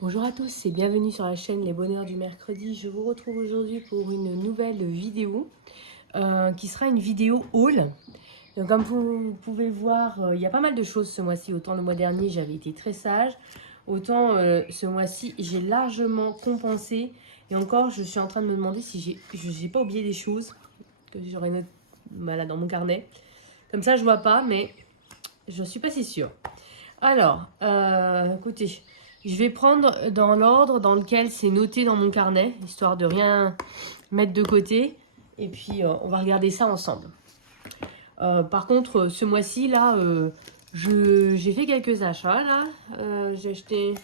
Bonjour à tous et bienvenue sur la chaîne Les Bonheurs du Mercredi. Je vous retrouve aujourd'hui pour une nouvelle vidéo qui sera une vidéo haul. Donc, comme vous pouvez voir, il y a pas mal de choses ce mois-ci. Autant le mois dernier j'avais été très sage, autant ce mois-ci j'ai largement compensé. Et encore je suis en train de me demander si j'ai pas oublié des choses que j'aurais noté voilà, dans mon carnet. Comme ça je vois pas mais je suis pas si sûre. Alors, écoutez, je vais prendre dans l'ordre dans lequel c'est noté dans mon carnet, histoire de rien mettre de côté. Et puis, on va regarder ça ensemble. Par contre, ce mois-ci, là, j'ai fait quelques achats, là. J'ai acheté...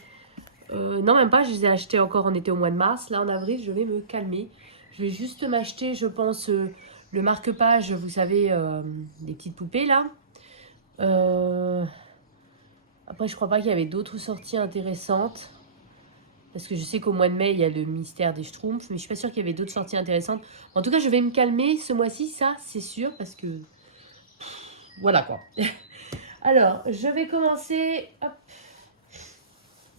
non, même pas, je les ai achetés encore, on était au mois de mars. Là, en avril, je vais me calmer. Je vais juste m'acheter, je pense, le marque-page, vous savez, des petites poupées, là. Après, je crois pas qu'il y avait d'autres sorties intéressantes. Parce que je sais qu'au mois de mai, il y a le mystère des Schtroumpfs. Mais je suis pas sûre qu'il y avait d'autres sorties intéressantes. En tout cas, je vais me calmer ce mois-ci, ça, c'est sûr. Parce que... Voilà, quoi. Alors, je vais commencer hop,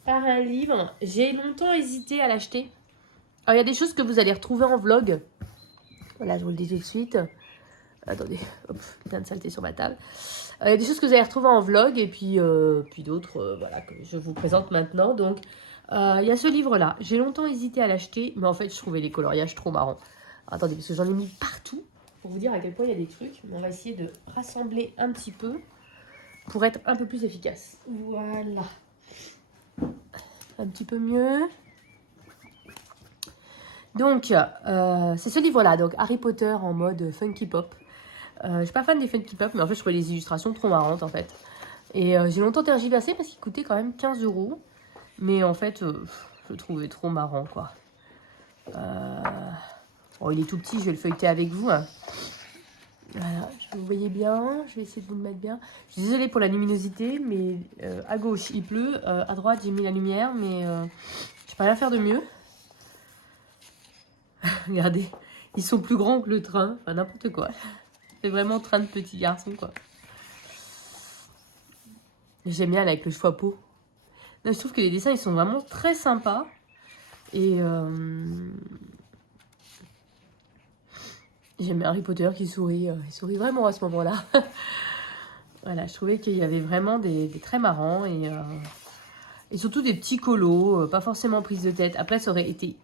par un livre. J'ai longtemps hésité à l'acheter. Alors, il y a des choses que vous allez retrouver en vlog. Voilà, je vous le dis tout de suite. Attendez, hop, plein de saleté sur ma table. Il y a des choses que vous allez retrouver en vlog et puis d'autres voilà, que je vous présente maintenant. Donc, il y a ce livre-là. J'ai longtemps hésité à l'acheter, mais en fait, je trouvais les coloriages trop marrants. Attendez, parce que j'en ai mis partout pour vous dire à quel point il y a des trucs. Mais on va essayer de rassembler un petit peu pour être un peu plus efficace. Voilà. Un petit peu mieux. Donc, c'est ce livre-là. Donc, Harry Potter en mode funky pop. Je suis pas fan des funky pop, mais en fait, je trouvais les illustrations trop marrantes, en fait. Et j'ai longtemps tergiversé parce qu'il coûtait quand même 15 €. Mais en fait, je le trouvais trop marrant, quoi. Bon, il est tout petit, je vais le feuilleter avec vous. Hein. Voilà, vous voyez bien. Je vais essayer de vous le mettre bien. Je suis désolée pour la luminosité, mais à gauche, il pleut. À droite, j'ai mis la lumière, mais je peux rien faire de mieux. Regardez, ils sont plus grands que le train. Enfin, n'importe quoi. C'est vraiment train de petit garçon, quoi. J'aime bien avec le chapeau. Je trouve que les dessins, ils sont vraiment très sympas. Et j'aime bien Harry Potter qui sourit. Il sourit vraiment à ce moment-là. Voilà, je trouvais qu'il y avait vraiment des traits marrants et surtout des petits colos, pas forcément prise de tête. Après, ça aurait été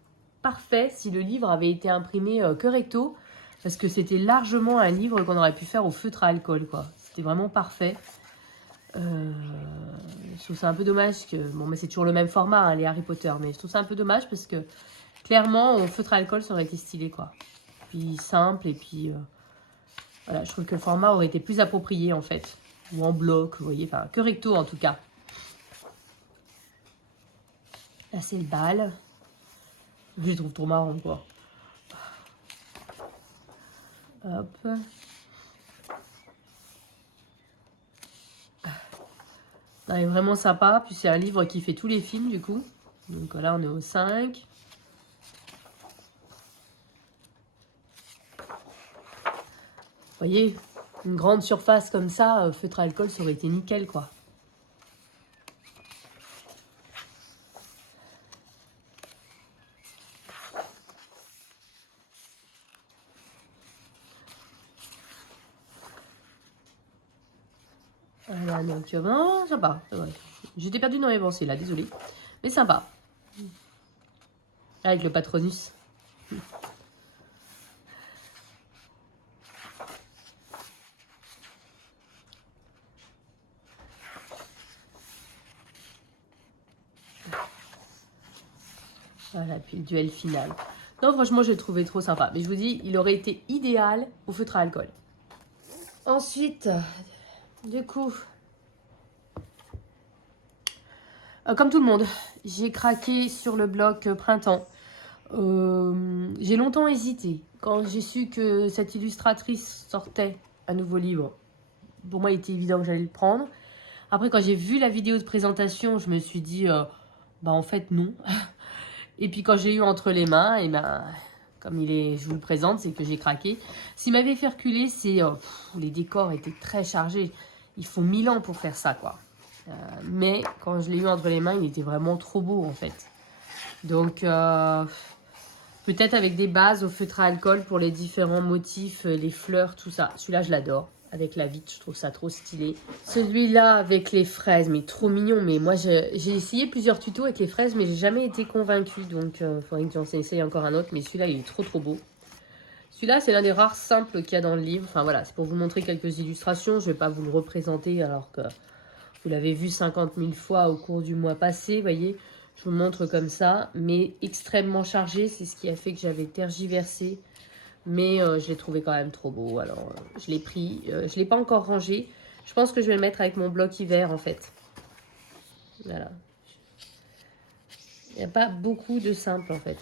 parfait si le livre avait été imprimé que recto, parce que c'était largement un livre qu'on aurait pu faire au feutre à alcool, quoi. C'était vraiment parfait. Je trouve ça un peu dommage que... Bon, mais c'est toujours le même format, hein, les Harry Potter, mais je trouve ça un peu dommage parce que, clairement, au feutre à alcool, ça aurait été stylé, quoi. Puis simple, et puis... voilà, je trouve que le format aurait été plus approprié, en fait. Ou en bloc, vous voyez, enfin, que recto, en tout cas. Là, c'est le bal. Je le trouve trop marrant, quoi. Hop. Non, il est vraiment sympa. Puis c'est un livre qui fait tous les films, du coup. Donc là, on est au 5. Vous voyez, une grande surface comme ça, feutre à alcool, ça aurait été nickel, quoi. Voilà, donc, non, sympa. Ouais. J'étais perdue dans les pensées, là, désolée. Mais sympa. Avec le Patronus. Voilà, puis le duel final. Non, franchement, je l'ai trouvé trop sympa. Mais je vous dis, il aurait été idéal au feutre à alcool. Ensuite, du coup, comme tout le monde, j'ai craqué sur le bloc printemps. J'ai longtemps hésité. Quand j'ai su que cette illustratrice sortait un nouveau livre, pour moi, il était évident que j'allais le prendre. Après, quand j'ai vu la vidéo de présentation, je me suis dit, bah en fait, non. Et puis quand j'ai eu entre les mains, et ben, comme je vous le présente, c'est que j'ai craqué. S'il m'avait fait reculer, les décors étaient très chargés. Il faut 1000 ans pour faire ça, quoi. Mais quand je l'ai eu entre les mains, il était vraiment trop beau en fait. Donc peut-être avec des bases au feutre à alcool pour les différents motifs, les fleurs, tout ça. Celui-là, je l'adore. Avec la vitre, je trouve ça trop stylé. Celui-là avec les fraises, mais trop mignon. Mais moi, j'ai essayé plusieurs tutos avec les fraises, mais j'ai jamais été convaincue. Donc, il faudrait que j'en essaye encore un autre. Mais celui-là, il est trop trop beau. Celui-là, c'est l'un des rares simples qu'il y a dans le livre. Enfin voilà, c'est pour vous montrer quelques illustrations. Je ne vais pas vous le représenter alors que vous l'avez vu 50 000 fois au cours du mois passé. Vous voyez, je vous montre comme ça. Mais extrêmement chargé, c'est ce qui a fait que j'avais tergiversé. Mais je l'ai trouvé quand même trop beau. Alors, je l'ai pris. Je ne l'ai pas encore rangé. Je pense que je vais le mettre avec mon bloc hiver, en fait. Voilà. Il n'y a pas beaucoup de simple, en fait.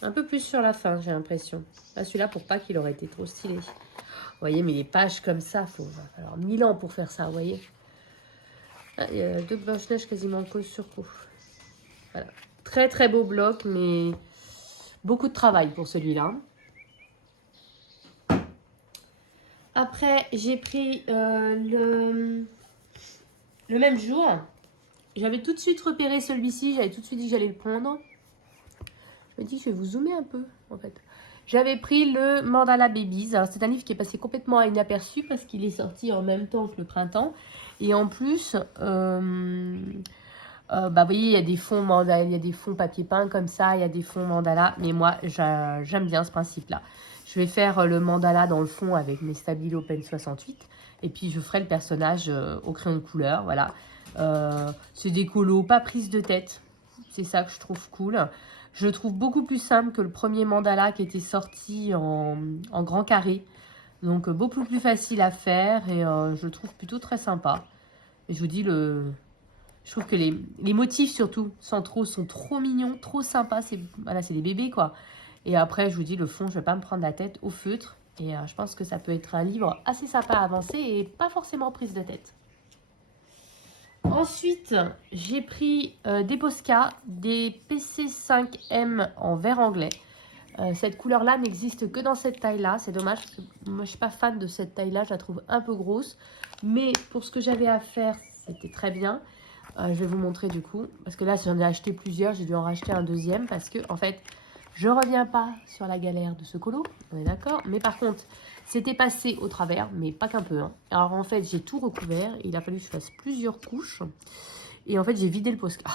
Un peu plus sur la fin, j'ai l'impression. Là, celui-là, pour pas qu'il aurait été trop stylé. Vous voyez, mais les pages comme ça, il va falloir 1000 ans pour faire ça, vous voyez. Ah, il y a 2 Blanche-Neige quasiment cause sur coup. Voilà. Très, très beau bloc, mais beaucoup de travail pour celui-là. Après, j'ai pris le même jour. J'avais tout de suite repéré celui-ci. J'avais tout de suite dit que j'allais le prendre. Je me dis que je vais vous zoomer un peu, en fait. J'avais pris le Mandala Babies. Alors, c'est un livre qui est passé complètement inaperçu parce qu'il est sorti en même temps que le printemps. Et en plus, vous voyez, il y a des fonds mandala, il y a des fonds papier peint comme ça, il y a des fonds mandala. Mais moi, j'aime bien ce principe-là. Je vais faire le mandala dans le fond avec mes Stabilo Pen 68. Et puis, je ferai le personnage au crayon de couleur. Voilà. C'est des colos, pas prise de tête. C'est ça que je trouve cool. Je le trouve beaucoup plus simple que le premier mandala qui était sorti en grand carré. Donc, beaucoup plus facile à faire et je le trouve plutôt très sympa. Et je vous dis, je trouve que les motifs surtout centraux sont trop mignons, trop sympas. Voilà, c'est des bébés quoi. Et après, je vous dis, le fond, je ne vais pas me prendre la tête au feutre. Et je pense que ça peut être un livre assez sympa à avancer et pas forcément prise de tête. Ensuite, j'ai pris des Posca, des PC5M en vert anglais. Cette couleur-là n'existe que dans cette taille-là. C'est dommage parce que moi, je ne suis pas fan de cette taille-là. Je la trouve un peu grosse. Mais pour ce que j'avais à faire, c'était très bien. Je vais vous montrer du coup. Parce que là, j'en ai acheté plusieurs. J'ai dû en racheter un deuxième. Parce que, en fait, je ne reviens pas sur la galère de ce colo. On est d'accord. Mais par contre, c'était passé au travers. Mais pas qu'un peu. Hein. Alors, en fait, j'ai tout recouvert. Il a fallu que je fasse plusieurs couches. Et en fait, j'ai vidé le Posca.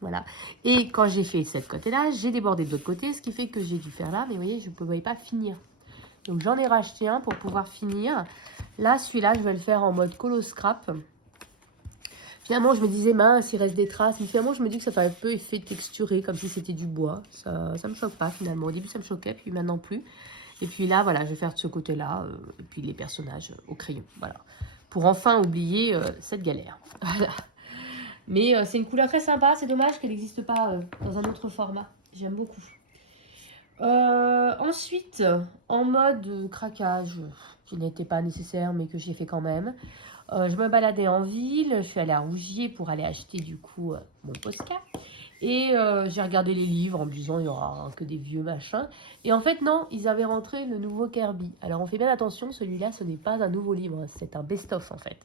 Voilà. Et quand j'ai fait cette côté-là, j'ai débordé de l'autre côté. Ce qui fait que j'ai dû faire là. Mais vous voyez, je ne pouvais pas finir. Donc, j'en ai racheté un pour pouvoir finir. Là, celui-là, je vais le faire en mode colo scrap. Finalement, je me disais, mince, il reste des traces. Mais finalement, je me dis que ça fait un peu effet texturé, comme si c'était du bois. Ça me choque pas, finalement. Au début, ça me choquait, puis maintenant plus. Et puis là, voilà, je vais faire de ce côté-là. Et puis les personnages au crayon. Voilà. Pour enfin oublier cette galère. Voilà. Mais c'est une couleur très sympa. C'est dommage qu'elle n'existe pas dans un autre format. J'aime beaucoup. Ensuite, en mode craquage, qui n'était pas nécessaire, mais que j'ai fait quand même. Je me baladais en ville, je suis allée à Rougier pour aller acheter du coup mon Posca. Et j'ai regardé les livres en me disant il n'y aura que des vieux machins. Et en fait non, ils avaient rentré le nouveau Kirby. Alors on fait bien attention, celui-là ce n'est pas un nouveau livre, c'est un best-of en fait.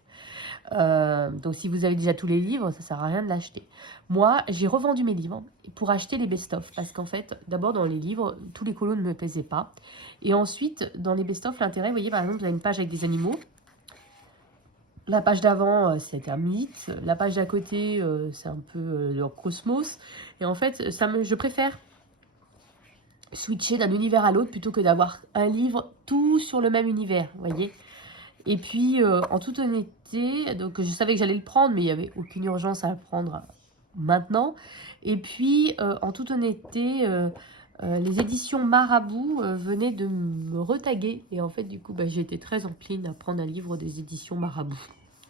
Donc si vous avez déjà tous les livres, ça ne sert à rien de l'acheter. Moi j'ai revendu mes livres pour acheter les best-of. Parce qu'en fait, d'abord dans les livres, tous les colos ne me plaisaient pas. Et ensuite, dans les best-of, l'intérêt, vous voyez par exemple, vous avez une page avec des animaux. La page d'avant, c'est un mythe. La page d'à côté, c'est un peu leur cosmos. Et en fait, je préfère switcher d'un univers à l'autre plutôt que d'avoir un livre tout sur le même univers, vous voyez. Et puis, en toute honnêteté, donc je savais que j'allais le prendre, mais il n'y avait aucune urgence à le prendre maintenant. Et puis, en toute honnêteté, les éditions Marabout venaient de me retaguer. Et en fait, du coup, j'ai été très encline à prendre un livre des éditions Marabout.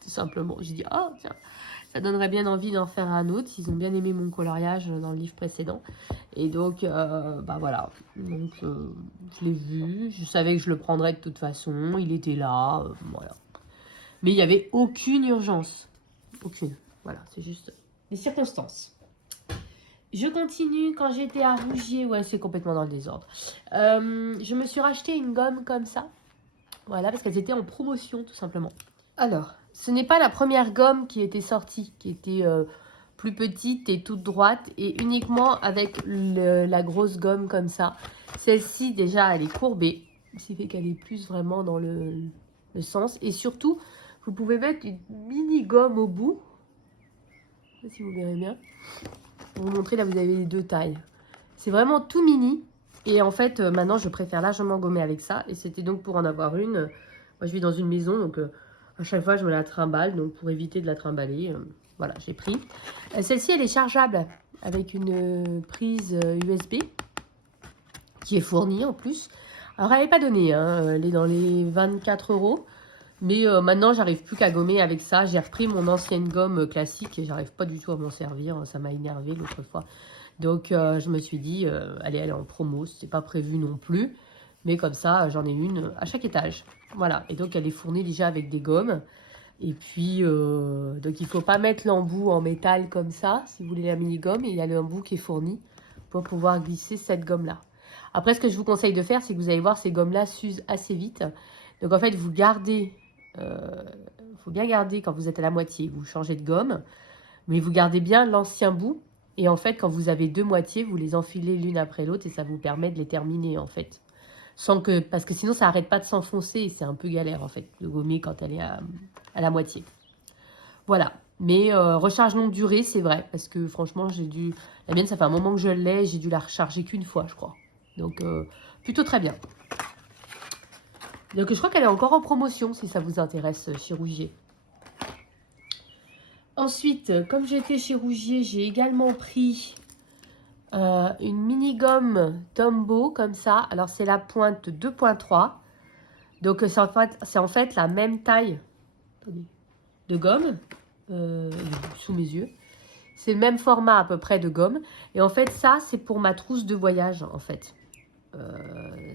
Tout simplement. J'ai dit, oh, tiens, ça donnerait bien envie d'en faire un autre. Ils ont bien aimé mon coloriage dans le livre précédent. Et donc, voilà. Donc, je l'ai vu. Je savais que je le prendrais de toute façon. Il était là. Voilà. Mais il n'y avait aucune urgence. Aucune. Voilà, c'est juste des circonstances. Je continue. Quand j'étais à Rougier, ouais, c'est complètement dans le désordre. Je me suis racheté une gomme comme ça. Voilà, parce qu'elles étaient en promotion, tout simplement. Alors, ce n'est pas la première gomme qui était sortie, qui était plus petite et toute droite et uniquement avec la grosse gomme comme ça. Celle-ci, déjà, elle est courbée, ce qui fait qu'elle est plus vraiment dans le sens. Et surtout, vous pouvez mettre une mini gomme au bout. Je ne sais pas si vous verrez bien. Pour vous montrer, là, vous avez les deux tailles. C'est vraiment tout mini. Et en fait, maintenant, je préfère largement gommer avec ça. Et c'était donc pour en avoir une. Moi, je vis dans une maison, donc à chaque fois, je me la trimballe. Donc, pour éviter de la trimballer, voilà, j'ai pris. Celle-ci, elle est chargeable avec une prise USB qui est fournie en plus. Alors, elle n'est pas donnée, hein, elle est dans les 24 €. Mais maintenant, j'arrive plus qu'à gommer avec ça. J'ai repris mon ancienne gomme classique et j'arrive pas du tout à m'en servir. Ça m'a énervé l'autre fois. Donc, je me suis dit, allez, elle est en promo. C'est pas prévu non plus. Mais comme ça, j'en ai une à chaque étage. Voilà. Et donc, elle est fournie déjà avec des gommes. Et puis, donc il ne faut pas mettre l'embout en métal comme ça, si vous voulez la mini-gomme. Et il y a l'embout qui est fourni pour pouvoir glisser cette gomme-là. Après, ce que je vous conseille de faire, c'est que vous allez voir, ces gommes-là s'usent assez vite. Donc, en fait, vous gardez, faut bien garder quand vous êtes à la moitié. Vous changez de gomme, mais vous gardez bien l'ancien bout. Et en fait, quand vous avez deux moitiés, vous les enfilez l'une après l'autre et ça vous permet de les terminer, en fait. Parce que sinon, ça n'arrête pas de s'enfoncer et c'est un peu galère, en fait, de gommer quand elle est à la moitié. Voilà. Mais recharge longue durée, c'est vrai. Parce que franchement, la mienne, ça fait un moment que je l'ai. J'ai dû la recharger qu'une fois, je crois. Donc, plutôt très bien. Donc, je crois qu'elle est encore en promotion, si ça vous intéresse, chez Rougier. Ensuite, comme j'étais chez Rougier, j'ai également pris une mini-gomme Tombow, comme ça. Alors, c'est la pointe 2.3. Donc, c'est en fait la même taille de gomme. Sous mes yeux. C'est le même format à peu près de gomme. Et en fait, ça, c'est pour ma trousse de voyage, en fait.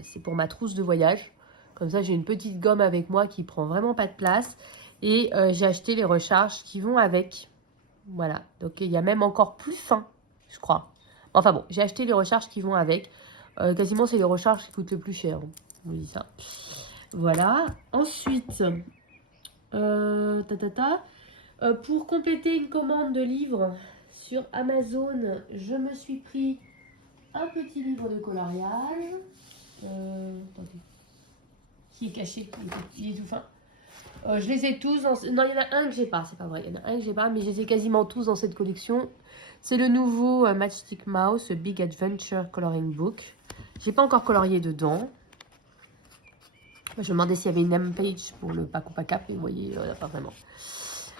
C'est pour ma trousse de voyage. Comme ça, j'ai une petite gomme avec moi qui prend vraiment pas de place. Et j'ai acheté les recharges qui vont avec. Voilà. Donc, il y a même encore plus fin, je crois. Enfin bon, j'ai acheté les recharges qui vont avec. Quasiment, c'est les recharges qui coûtent le plus cher. On dit ça. Voilà. Ensuite, pour compléter une commande de livres sur Amazon, je me suis pris un petit livre de coloriage. Attendez. Qui est caché, il est tout fin. Je les ai tous. Non, il y en a un que j'ai pas, c'est pas vrai. Il y en a un que j'ai pas, mais je les ai quasiment tous dans cette collection. C'est le nouveau Matchstick Mouse Big Adventure Coloring Book. J'ai pas encore colorié dedans. Je me demandais s'il y avait une name page pour le Paco Pacap, et vous voyez, pas vraiment.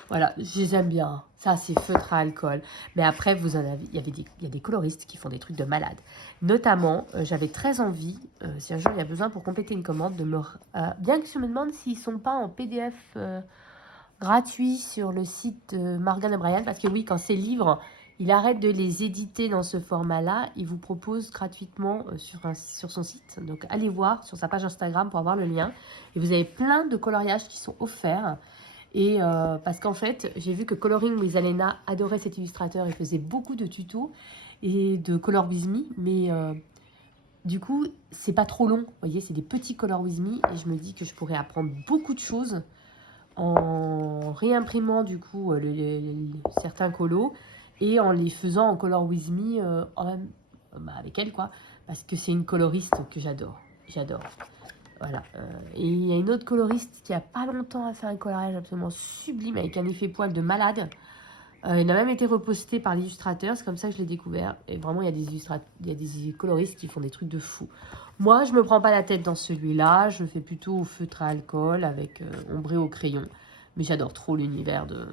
Voilà, je les aime bien. Ça, c'est feutre à alcool. Mais après, vous en avez, il y a des coloristes qui font des trucs de malade. Notamment, j'avais très envie, si un jour il y a besoin pour compléter une commande, de me... bien que je me demande s'ils ne sont pas en PDF gratuit sur le site de Morgan O'Brien. Parce que oui, quand c'est livre, il arrête de les éditer dans ce format-là. Il vous propose gratuitement sur son site. Donc, allez voir sur sa page Instagram pour avoir le lien. Et vous avez plein de coloriages qui sont offerts. Et parce qu'en fait, j'ai vu que Coloring with Alena adorait cet illustrateur et faisait beaucoup de tutos et de Color with Me, mais du coup, c'est pas trop long. Vous voyez, c'est des petits Color with Me et je me dis que je pourrais apprendre beaucoup de choses en réimprimant du coup certains colos et en les faisant en Color with Me avec elle, quoi, parce que c'est une coloriste que j'adore. J'adore. Voilà. Et il y a une autre coloriste qui a pas longtemps a fait un coloriage absolument sublime avec un effet poil de malade. Il a même été reposté par l'illustrateur, c'est comme ça que je l'ai découvert. Et vraiment, il y a des coloristes qui font des trucs de fou. Moi, je me prends pas la tête dans celui-là. Je le fais plutôt au feutre à alcool avec ombré au crayon. Mais j'adore trop l'univers de...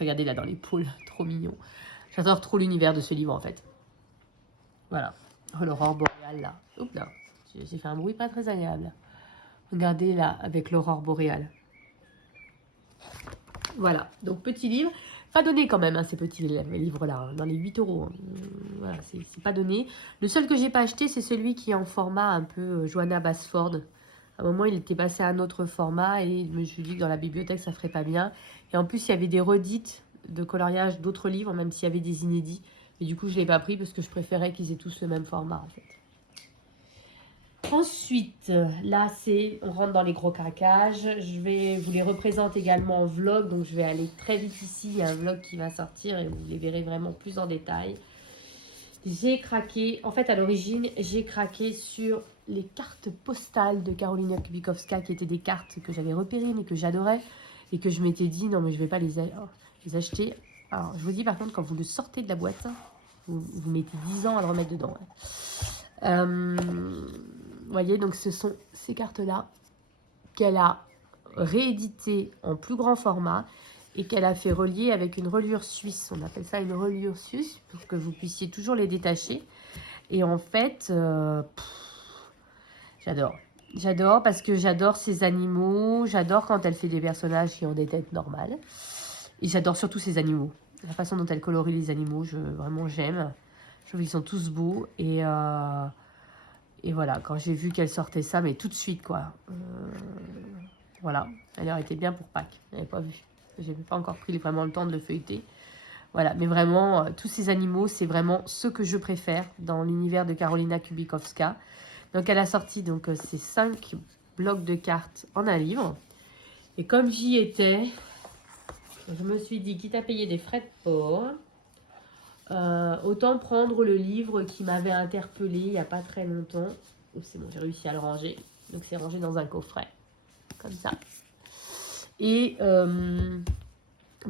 Regardez là dans l'épaule, trop mignon. J'adore trop l'univers de ce livre en fait. Voilà. Oh, l'aurore boréale là. Oups là. J'ai fait un bruit pas très agréable. Regardez là, avec l'aurore boréale. Voilà, donc petit livre. Pas donné quand même, hein, ces petits livres-là, hein, dans les 8 €. Hein. Voilà, c'est pas donné. Le seul que j'ai pas acheté, c'est celui qui est en format un peu Johanna Basford. À un moment, il était passé à un autre format et je me suis dit que dans la bibliothèque, ça ferait pas bien. Et en plus, il y avait des redites de coloriage d'autres livres, même s'il y avait des inédits. Et du coup, je l'ai pas pris parce que je préférais qu'ils aient tous le même format, en fait. Ensuite, là, on rentre dans les gros craquages. Je vais vous les représenter également en vlog. Donc, je vais aller très vite ici. Il y a un vlog qui va sortir et vous les verrez vraiment plus en détail. J'ai craqué, en fait, à l'origine, j'ai craqué sur les cartes postales de Karolina Kubikowska, qui étaient des cartes que j'avais repérées, mais que j'adorais. Et que je m'étais dit, non, mais je ne vais pas les acheter. Alors, je vous dis, par contre, quand vous le sortez de la boîte, vous mettez 10 ans à le remettre dedans. Vous voyez, donc ce sont ces cartes-là qu'elle a rééditées en plus grand format et qu'elle a fait relier avec une reliure suisse. On appelle ça une reliure suisse pour que vous puissiez toujours les détacher. Et en fait, j'adore. J'adore parce que j'adore ces animaux. J'adore quand elle fait des personnages qui ont des têtes normales. Et j'adore surtout ces animaux. La façon dont elle colorie les animaux, vraiment j'aime. Je trouve qu'ils sont tous beaux. Et voilà, quand j'ai vu qu'elle sortait ça, mais tout de suite, quoi. Voilà, elle aurait été bien pour Pâques. Je n'avais pas vu. Je n'ai pas encore pris vraiment le temps de le feuilleter. Voilà, mais vraiment, tous ces animaux, c'est vraiment ceux que je préfère dans l'univers de Karolina Kubikowska. Donc, elle a sorti donc, ces 5 blocs de cartes en un livre. Et comme j'y étais, je me suis dit, quitte à payer des frais de port, autant prendre le livre qui m'avait interpellée il n'y a pas très longtemps. Oh, c'est bon, j'ai réussi à le ranger. Donc, c'est rangé dans un coffret, comme ça. Et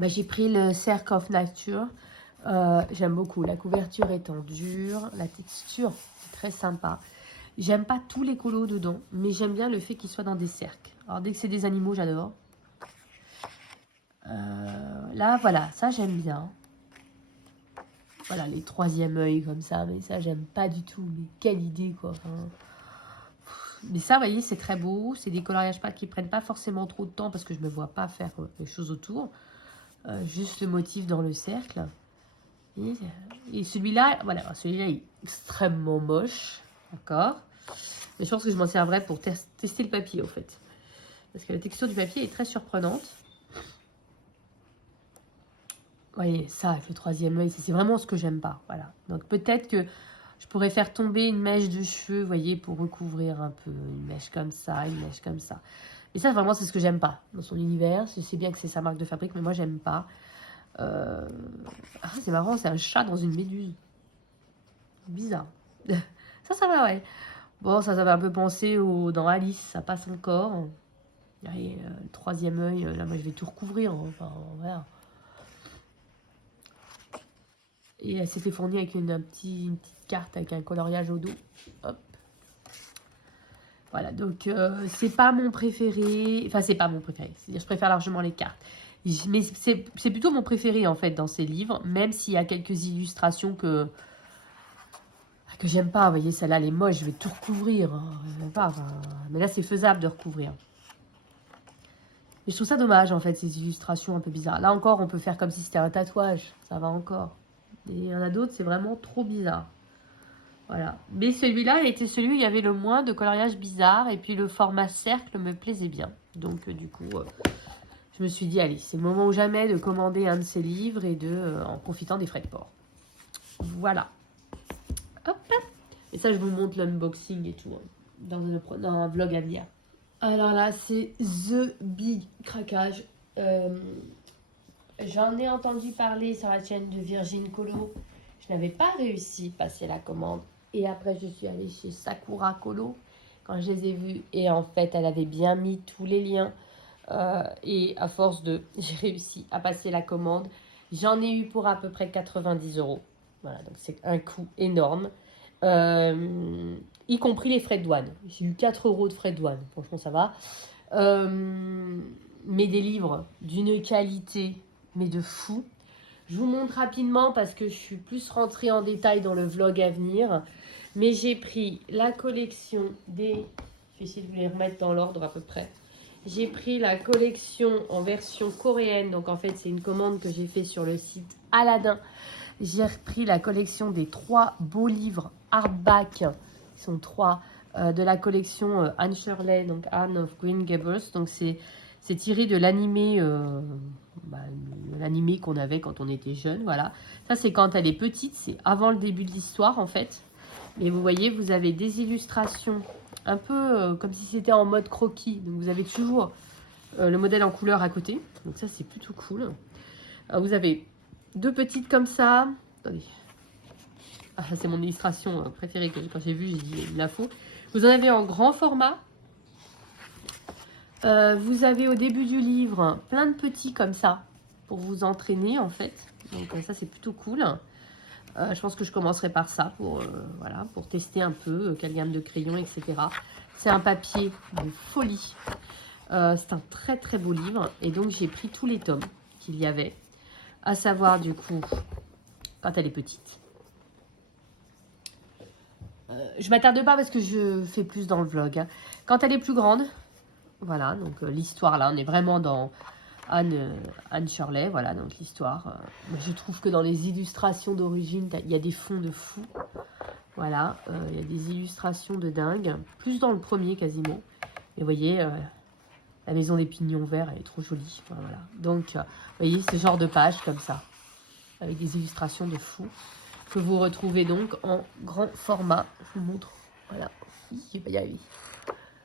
j'ai pris le Cirque of Nature. J'aime beaucoup. La couverture est en dur. La texture, c'est très sympa. J'aime pas tous les colos dedans, mais j'aime bien le fait qu'ils soient dans des cercles. Alors, dès que c'est des animaux, j'adore. Là, voilà, ça, j'aime bien. Voilà, les 3e œil comme ça, mais ça, j'aime pas du tout. Mais quelle idée, quoi. Enfin, mais ça, vous voyez, c'est très beau. C'est des coloriages qui prennent pas forcément trop de temps parce que je me vois pas faire les choses autour. Juste le motif dans le cercle. Et celui-là, voilà, celui-là est extrêmement moche. D'accord. Mais je pense que je m'en servirai pour tester le papier, au fait. Parce que la texture du papier est très surprenante. Vous voyez, ça, avec le 3e œil, c'est vraiment ce que j'aime pas. Voilà. Donc peut-être que je pourrais faire tomber une mèche de cheveux, vous voyez, pour recouvrir un peu. Une mèche comme ça, une mèche comme ça. Et ça, vraiment, c'est ce que j'aime pas dans son univers. Je sais bien que c'est sa marque de fabrique, mais moi, j'aime pas. Ah, c'est marrant, c'est un chat dans une méduse. Bizarre. Ça va, ouais. Bon, ça va un peu penser dans Alice, ça passe encore. Et, le 3e œil, là, moi, je vais tout recouvrir. Enfin, voilà. Et elle s'était fournie avec une petite carte avec un coloriage au dos. Hop. Voilà, donc c'est pas mon préféré. Enfin, c'est pas mon préféré. C'est-à-dire, je préfère largement les cartes. Mais c'est plutôt mon préféré, en fait, dans ces livres. Même s'il y a quelques illustrations que j'aime pas. Vous voyez, celle-là, elle est moche. Je vais tout recouvrir. Pas, enfin, mais là, c'est faisable de recouvrir. Mais je trouve ça dommage, en fait, ces illustrations un peu bizarres. Là encore, on peut faire comme si c'était un tatouage. Ça va encore. Et il y en a d'autres, c'est vraiment trop bizarre. Voilà. Mais celui-là était celui où il y avait le moins de coloriage bizarre. Et puis le format cercle me plaisait bien. Donc du coup, je me suis dit, allez, c'est le moment ou jamais de commander un de ces livres et en profitant des frais de port. Voilà. Hop. Et ça, je vous montre l'unboxing et tout. Dans un vlog à venir. Alors là, c'est The Big Craquage. J'en ai entendu parler sur la chaîne de Virgin Colo. Je n'avais pas réussi à passer la commande. Et après, je suis allée chez Sakura Colo quand je les ai vus. Et en fait, elle avait bien mis tous les liens. Et à force j'ai réussi à passer la commande. J'en ai eu pour à peu près 90 €. Voilà, donc c'est un coût énorme. Y compris les frais de douane. J'ai eu 4 € de frais de douane. Franchement, ça va. Mais des livres d'une qualité, mais de fou. Je vous montre rapidement parce que je suis plus rentrée en détail dans le vlog à venir. Mais j'ai pris la collection des... Je vais essayer de vous les remettre dans l'ordre à peu près. J'ai pris la collection en version coréenne. Donc en fait, c'est une commande que j'ai fait sur le site Aladdin. J'ai repris la collection des 3 beaux livres hardback. Ils sont 3 de la collection Anne Shirley, donc Anne of Green Gables. Donc c'est tiré de l'animé qu'on avait quand on était jeune. Voilà. Ça, c'est quand elle est petite. C'est avant le début de l'histoire, en fait. Mais vous voyez, vous avez des illustrations un peu comme si c'était en mode croquis. Donc vous avez toujours le modèle en couleur à côté. Donc ça, c'est plutôt cool. Vous avez deux petites comme ça. Attendez. Ah, c'est mon illustration préférée que quand j'ai vu, j'ai dit il la faut. Vous en avez en grand format. Vous avez au début du livre plein de petits comme ça pour vous entraîner en fait. Donc ça, c'est plutôt cool. Je pense que je commencerai par ça pour, voilà, pour tester un peu quelle gamme de crayons, etc. C'est un papier de folie. C'est un très très beau livre. Et donc j'ai pris tous les tomes qu'il y avait. À savoir du coup, quand elle est petite. Je m'attarde pas parce que je fais plus dans le vlog. Hein. Quand elle est plus grande, voilà, donc l'histoire là, on est vraiment dans Anne Shirley, voilà, donc l'histoire. Je trouve que dans les illustrations d'origine, il y a des fonds de fou. Voilà, il y a des illustrations de dingue, plus dans le premier quasiment. Et vous voyez, la maison des pignons verts, elle est trop jolie. Voilà. Donc, vous voyez, ce genre de page comme ça, avec des illustrations de fou, que vous retrouvez donc en grand format. Je vous montre, voilà, il va y arriver.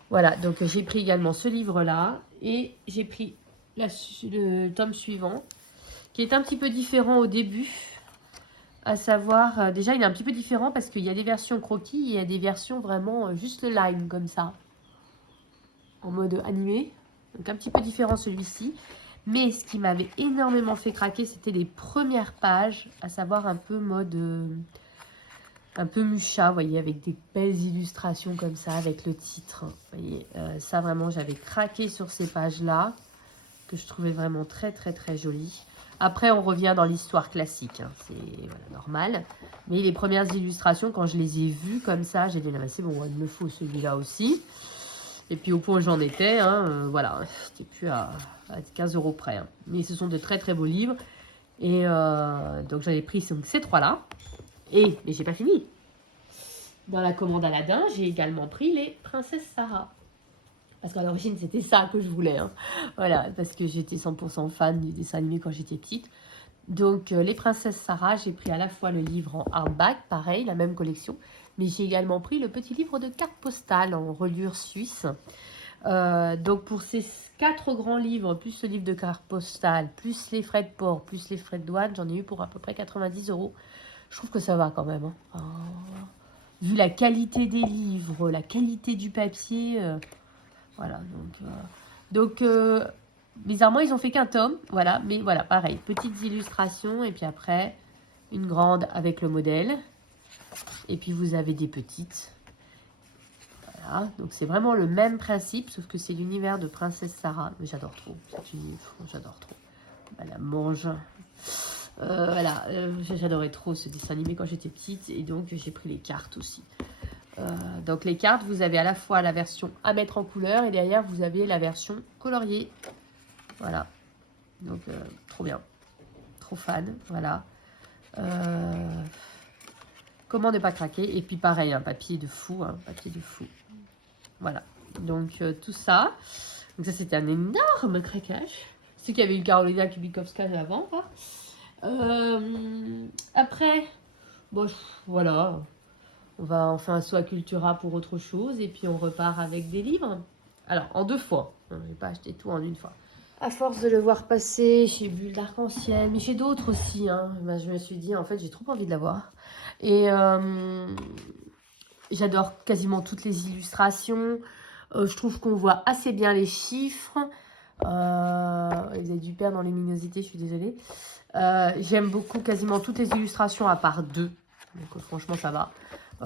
Voilà, donc j'ai pris également ce livre-là, et j'ai pris le tome suivant, qui est un petit peu différent au début, à savoir, déjà il est un petit peu différent parce qu'il y a des versions croquis, et il y a des versions vraiment juste line, comme ça, en mode animé, donc un petit peu différent celui-ci, mais ce qui m'avait énormément fait craquer, c'était les premières pages, à savoir un peu mode, un peu Mucha, vous voyez, avec des belles illustrations comme ça, avec le titre, vous voyez, ça vraiment, j'avais craqué sur ces pages-là, que je trouvais vraiment très très très jolie. Après, on revient dans l'histoire classique, hein. C'est voilà, normal. Mais les premières illustrations, quand je les ai vues comme ça, j'ai dit, c'est bon, il me faut celui-là aussi. Et puis au point où j'en étais, hein, voilà, c'était plus à 15 € près. Hein. Mais ce sont de très très beaux livres. Et donc j'avais pris donc, ces trois-là. Mais j'ai pas fini. Dans la commande Aladdin, j'ai également pris les Princesses Sarah. Parce qu'à l'origine, c'était ça que je voulais. Hein. Voilà, parce que j'étais 100% fan du dessin animé quand j'étais petite. Donc, les Princesses Sarah, j'ai pris à la fois le livre en hardback, pareil, la même collection. Mais j'ai également pris le petit livre de cartes postales en reliure suisse. Donc, pour ces 4 grands livres, plus ce livre de cartes postales, plus les frais de port, plus les frais de douane, j'en ai eu pour à peu près 90 €. Je trouve que ça va quand même. Hein. Vu la qualité des livres, la qualité du papier... Voilà, donc bizarrement, ils ont fait qu'un tome, voilà, mais voilà, pareil, petites illustrations, et puis après, une grande avec le modèle, et puis vous avez des petites, voilà, donc c'est vraiment le même principe, sauf que c'est l'univers de Princesse Sarah, mais j'adore trop, cet univers, j'adore trop, la mange, voilà, j'adorais trop ce dessin animé quand j'étais petite, et donc j'ai pris les cartes aussi. Donc les cartes, vous avez à la fois la version à mettre en couleur et derrière vous avez la version coloriée. Voilà. Donc trop bien. Trop fan. Voilà. Comment ne pas craquer. Et puis pareil, un papier de fou. Hein, papier de fou. Voilà. Donc tout ça. Donc ça c'était un énorme craquage. C'est qu'il y avait une Karolina Kubikowska avant. Après, bon voilà. On fait un saut à Cultura pour autre chose et puis on repart avec des livres. Alors, en 2 fois. Je n'ai pas acheté tout en une fois. À force de le voir passer chez Bulle d'Arc-en-Ciel, mais chez d'autres aussi, hein, ben, je me suis dit, en fait, j'ai trop envie de l'avoir. Et j'adore quasiment toutes les illustrations. Je trouve qu'on voit assez bien les chiffres. Vous avez dû perdre en luminosité, je suis désolée. J'aime beaucoup quasiment toutes les illustrations à part 2. Donc franchement, ça va.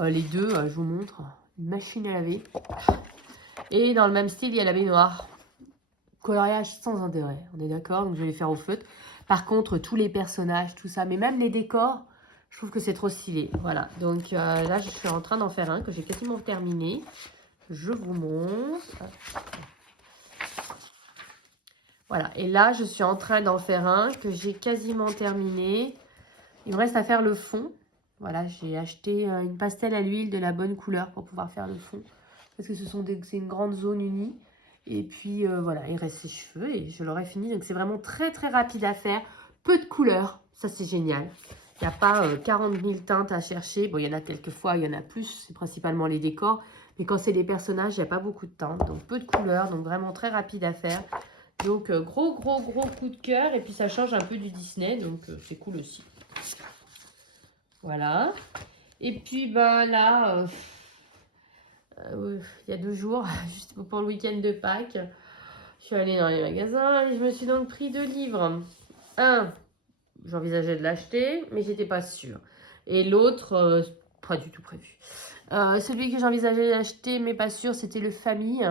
Les 2, je vous montre. Une machine à laver. Et dans le même style, il y a la baignoire. Coloriage sans intérêt, on est d'accord? Donc je vais les faire au feutre. Par contre, tous les personnages, tout ça, mais même les décors, je trouve que c'est trop stylé. Voilà, donc là, je suis en train d'en faire un que j'ai quasiment terminé. Je vous montre. Voilà, et là, je suis en train d'en faire un que j'ai quasiment terminé. Il me reste à faire le fond. Voilà, j'ai acheté une pastel à l'huile de la bonne couleur pour pouvoir faire le fond. Parce que c'est une grande zone unie. Et puis voilà, il reste ses cheveux et je l'aurai fini. Donc c'est vraiment très très rapide à faire. Peu de couleurs, ça c'est génial. Il n'y a pas 40 000 teintes à chercher. Bon, il y en a quelques fois, il y en a plus. C'est principalement les décors. Mais quand c'est des personnages, il n'y a pas beaucoup de temps. Donc peu de couleurs, donc vraiment très rapide à faire. Donc gros coup de cœur. Et puis ça change un peu du Disney, donc c'est cool aussi. Voilà. Et puis ben là, il y a 2 jours, juste pour le week-end de Pâques, je suis allée dans les magasins et je me suis donc pris 2 livres. Un, j'envisageais de l'acheter, mais j'étais pas sûre. Et l'autre, pas du tout prévu. Celui que j'envisageais d'acheter, mais pas sûr, c'était le Famille.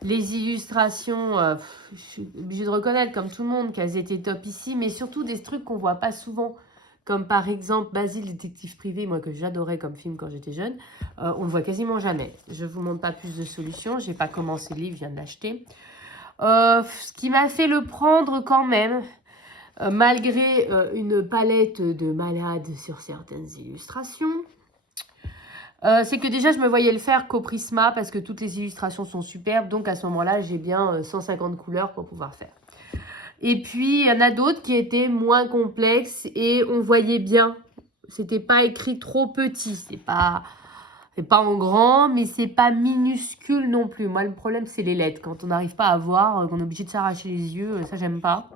Les illustrations, je suis obligée de reconnaître, comme tout le monde, qu'elles étaient top ici, mais surtout des trucs qu'on voit pas souvent, comme par exemple Basile, détective privé, moi que j'adorais comme film quand j'étais jeune, on le voit quasiment jamais. Je vous montre pas plus de solutions, j'ai pas commencé le livre, je viens de l'acheter. Ce qui m'a fait le prendre quand même, malgré une palette de malades sur certaines illustrations, c'est que déjà je me voyais le faire qu'au Prisma parce que toutes les illustrations sont superbes, donc à ce moment-là j'ai bien 150 couleurs pour pouvoir faire. Et puis il y en a d'autres qui étaient moins complexes et on voyait bien, c'était pas écrit trop petit, c'est pas en grand mais c'est pas minuscule non plus. Moi le problème c'est les lettres, quand on n'arrive pas à voir, qu'on est obligé de s'arracher les yeux, ça j'aime pas.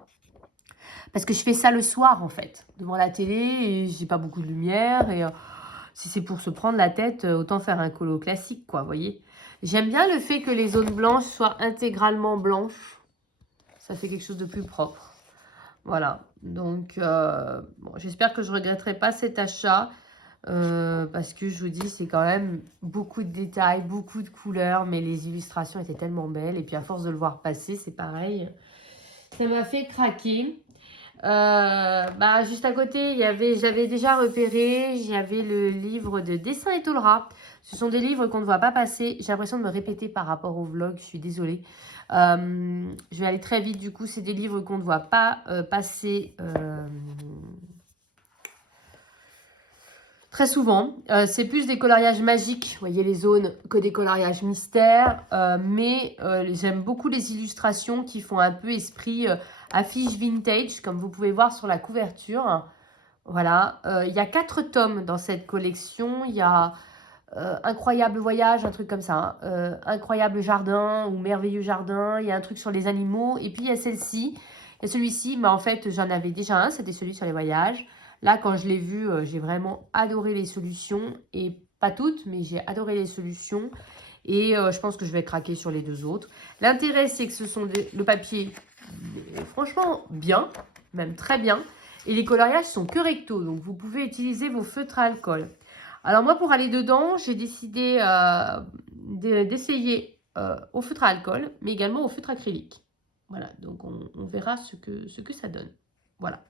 Parce que je fais ça le soir en fait, devant la télé et j'ai pas beaucoup de lumière et si c'est pour se prendre la tête, autant faire un colo classique quoi, vous voyez. J'aime bien le fait que les zones blanches soient intégralement blanches, ça fait quelque chose de plus propre. Voilà, donc bon, j'espère que je ne regretterai pas cet achat parce que je vous dis, c'est quand même beaucoup de détails, beaucoup de couleurs, mais les illustrations étaient tellement belles et puis à force de le voir passer, c'est pareil, ça m'a fait craquer. Bah, juste à côté, j'avais déjà repéré, j'avais le livre de Dessin et Tolera. Ce sont des livres qu'on ne voit pas passer. J'ai l'impression de me répéter par rapport au vlog, je suis désolée. Je vais aller très vite, du coup, c'est des livres qu'on ne voit pas passer très souvent. C'est plus des coloriages magiques, vous voyez les zones, que des coloriages mystères. Mais j'aime beaucoup les illustrations qui font un peu esprit affiche vintage, comme vous pouvez voir sur la couverture. Voilà, il y a 4 tomes dans cette collection. Il y a Incroyable voyage, un truc comme ça. Incroyable jardin ou merveilleux jardin. Il y a un truc sur les animaux. Et puis il y a celle-ci. Et celui-ci, mais en fait, j'en avais déjà un. C'était celui sur les voyages. Là, quand je l'ai vu, j'ai vraiment adoré les solutions. Et pas toutes, mais j'ai adoré les solutions. Et je pense que je vais craquer sur les 2 autres. L'intérêt, c'est que ce sont le papier, franchement, bien. Même très bien. Et les coloriages sont que recto. Donc, vous pouvez utiliser vos feutres à alcool. Alors moi, pour aller dedans, j'ai décidé d'essayer au feutre à alcool, mais également au feutre acrylique. Voilà, donc on verra ce que ça donne. Voilà.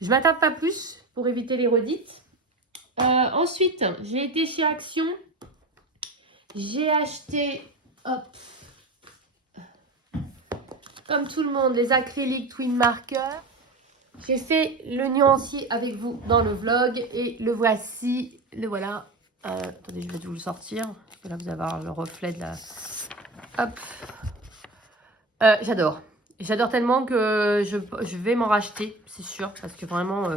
Je ne m'attarde pas plus pour éviter les redites. Ensuite, j'ai été chez Action. J'ai acheté, hop, comme tout le monde, les acryliques Twin Marker. J'ai fait le nuancier avec vous dans le vlog et le voici, le voilà. Attendez, je vais vous le sortir parce que là vous allez avoir le reflet de la... Hop. J'adore. J'adore tellement que je vais m'en racheter, c'est sûr, parce que vraiment,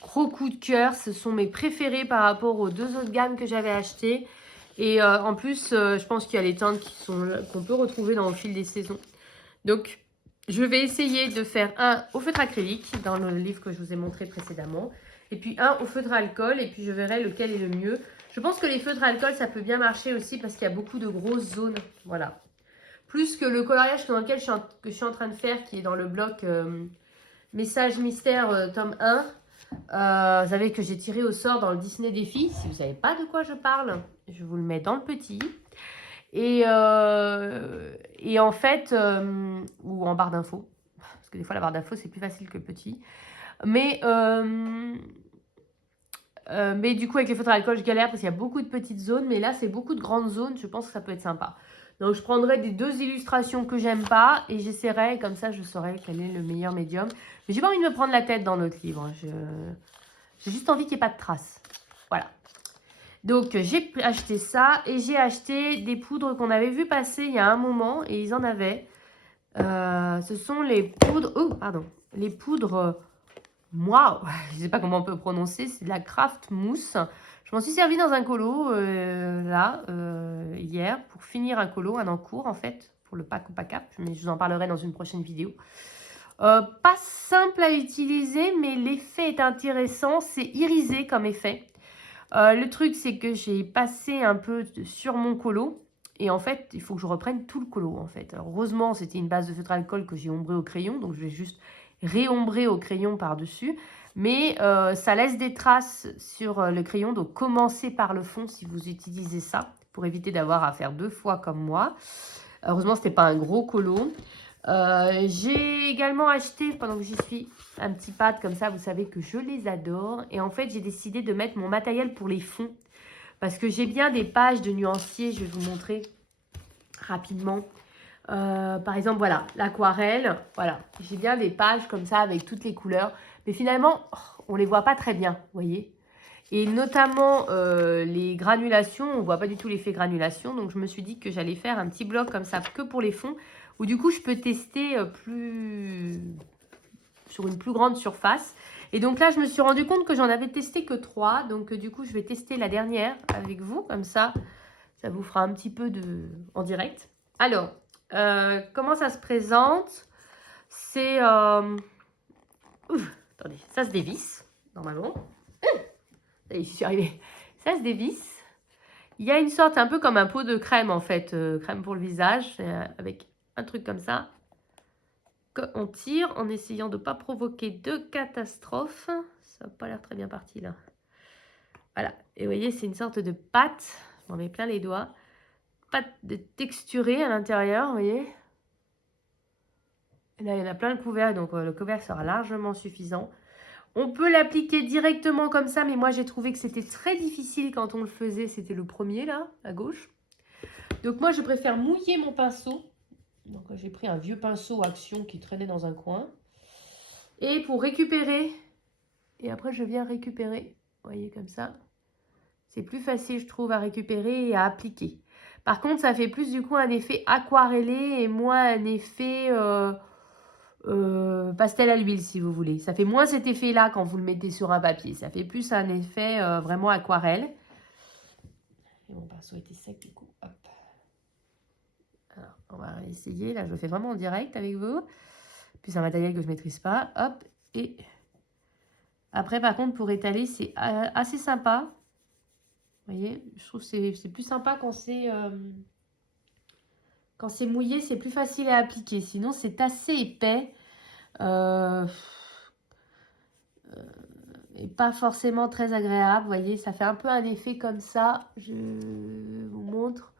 gros coup de cœur. Ce sont mes préférés par rapport aux 2 autres gammes que j'avais achetées. Et en plus, je pense qu'il y a les teintes qu'on peut retrouver au fil des saisons. Donc, je vais essayer de faire un au feutre acrylique dans le livre que je vous ai montré précédemment. Et puis un au feutre alcool et puis je verrai lequel est le mieux. Je pense que les feutres alcool, ça peut bien marcher aussi parce qu'il y a beaucoup de grosses zones. Voilà. Plus que le coloriage dans lequel je suis en train de faire, qui est dans le bloc Message Mystère tome 1. Vous savez que j'ai tiré au sort dans le Disney Défi. Si vous ne savez pas de quoi je parle, je vous le mets dans le petit. Et en fait, ou en barre d'infos, parce que des fois la barre d'infos c'est plus facile que le petit. Mais du coup avec les feutres à alcool je galère parce qu'il y a beaucoup de petites zones, mais là c'est beaucoup de grandes zones, je pense que ça peut être sympa. Donc je prendrai des 2 illustrations que j'aime pas et j'essaierai, comme ça je saurai quel est le meilleur médium. Mais j'ai pas envie de me prendre la tête dans notre livre, j'ai juste envie qu'il n'y ait pas de traces. Voilà. Donc, j'ai acheté ça et j'ai acheté des poudres qu'on avait vu passer il y a un moment et ils en avaient. Ce sont les poudres... Oh, pardon. Les poudres Waouh, je ne sais pas comment on peut prononcer, c'est de la craft mousse. Je m'en suis servi dans un colo, hier, pour finir un colo, un en cours en fait, pour le pack ou pack up, mais je vous en parlerai dans une prochaine vidéo. Pas simple à utiliser, mais l'effet est intéressant, c'est irisé comme effet. Le truc, c'est que j'ai passé un peu sur mon colo, et en fait, il faut que je reprenne tout le colo en fait. Alors, heureusement, c'était une base de feutre alcool que j'ai ombré au crayon, donc je vais juste réombrer au crayon par-dessus. Mais ça laisse des traces sur le crayon, donc commencez par le fond si vous utilisez ça, pour éviter d'avoir à faire 2 fois comme moi. Heureusement, ce n'était pas un gros colo. J'ai également acheté, pendant que j'y suis, un petit pad comme ça, vous savez que je les adore. Et en fait, j'ai décidé de mettre mon matériel pour les fonds. Parce que j'ai bien des pages de nuanciers, je vais vous montrer rapidement. Par exemple, voilà, l'aquarelle. Voilà, j'ai bien des pages comme ça avec toutes les couleurs. Mais finalement, on ne les voit pas très bien, vous voyez. Et notamment les granulations, on ne voit pas du tout l'effet granulation. Donc, je me suis dit que j'allais faire un petit bloc comme ça que pour les fonds. Où du coup, je peux tester sur une plus grande surface. Et donc là, je me suis rendu compte que j'en avais testé que 3. Donc du coup, je vais tester la dernière avec vous. Comme ça vous fera un petit peu en direct. Alors, comment ça se présente? C'est... attendez, ça se dévisse, normalement. Je suis arrivée. Ça se dévisse. Il y a une sorte, un peu comme un pot de crème, en fait. Crème pour le visage, avec un truc comme ça. On tire en essayant de ne pas provoquer de catastrophe. Ça n'a pas l'air très bien parti, là. Voilà. Et vous voyez, c'est une sorte de pâte. Je m'en mets plein les doigts. Pâte de texturée à l'intérieur, vous voyez. Et là, il y en a plein le couvercle, donc le couvercle sera largement suffisant. On peut l'appliquer directement comme ça, mais moi, j'ai trouvé que c'était très difficile quand on le faisait. C'était le premier, là, à gauche. Donc, moi, je préfère mouiller mon pinceau. Donc, j'ai pris un vieux pinceau Action qui traînait dans un coin. Et pour récupérer, et après, je viens récupérer. Vous voyez, comme ça. C'est plus facile, je trouve, à récupérer et à appliquer. Par contre, ça fait plus, du coup, un effet aquarellé et moins un effet pastel à l'huile, si vous voulez. Ça fait moins cet effet-là quand vous le mettez sur un papier. Ça fait plus un effet vraiment aquarelle. Et mon pinceau était sec, du coup. Hop. Alors, on va essayer. Là, je le fais vraiment en direct avec vous. Puis, c'est un matériel que je ne maîtrise pas. Hop. Et après, par contre, pour étaler, c'est assez sympa. Vous voyez, je trouve que c'est plus sympa quand c'est mouillé, c'est plus facile à appliquer. Sinon, c'est assez épais. Et pas forcément très agréable. Vous voyez, ça fait un peu un effet comme ça. Je vous montre.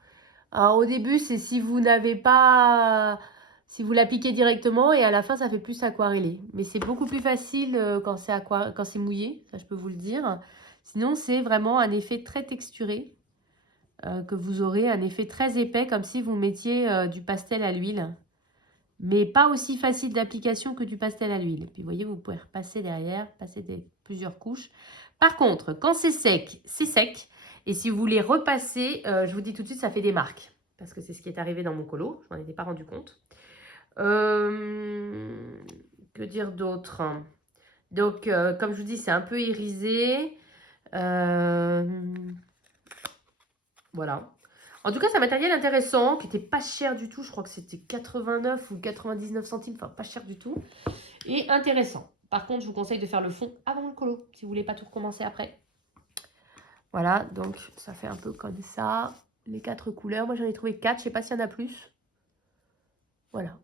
Alors, au début, c'est si vous n'avez pas... Si vous l'appliquez directement et à la fin, ça fait plus aquarellé. Mais c'est beaucoup plus facile quand c'est mouillé, ça je peux vous le dire. Sinon, c'est vraiment un effet très texturé. Que vous aurez un effet très épais comme si vous mettiez du pastel à l'huile. Mais pas aussi facile d'application que du pastel à l'huile. Puis vous voyez, vous pouvez repasser derrière, passer plusieurs couches. Par contre, quand c'est sec, c'est sec. Et si vous voulez repasser, je vous dis tout de suite, ça fait des marques. Parce que c'est ce qui est arrivé dans mon colo. Je m'en étais pas rendu compte. Que dire d'autre? Donc, comme je vous dis, c'est un peu irisé. Voilà. En tout cas, c'est un matériel intéressant, qui n'était pas cher du tout. Je crois que c'était 89 ou 99 centimes, enfin pas cher du tout. Et intéressant. Par contre, je vous conseille de faire le fond avant le colo, si vous voulez pas tout recommencer après. Voilà, donc ça fait un peu comme ça. Les 4 couleurs, moi j'en ai trouvé 4, je sais pas s'il y en a plus. Voilà.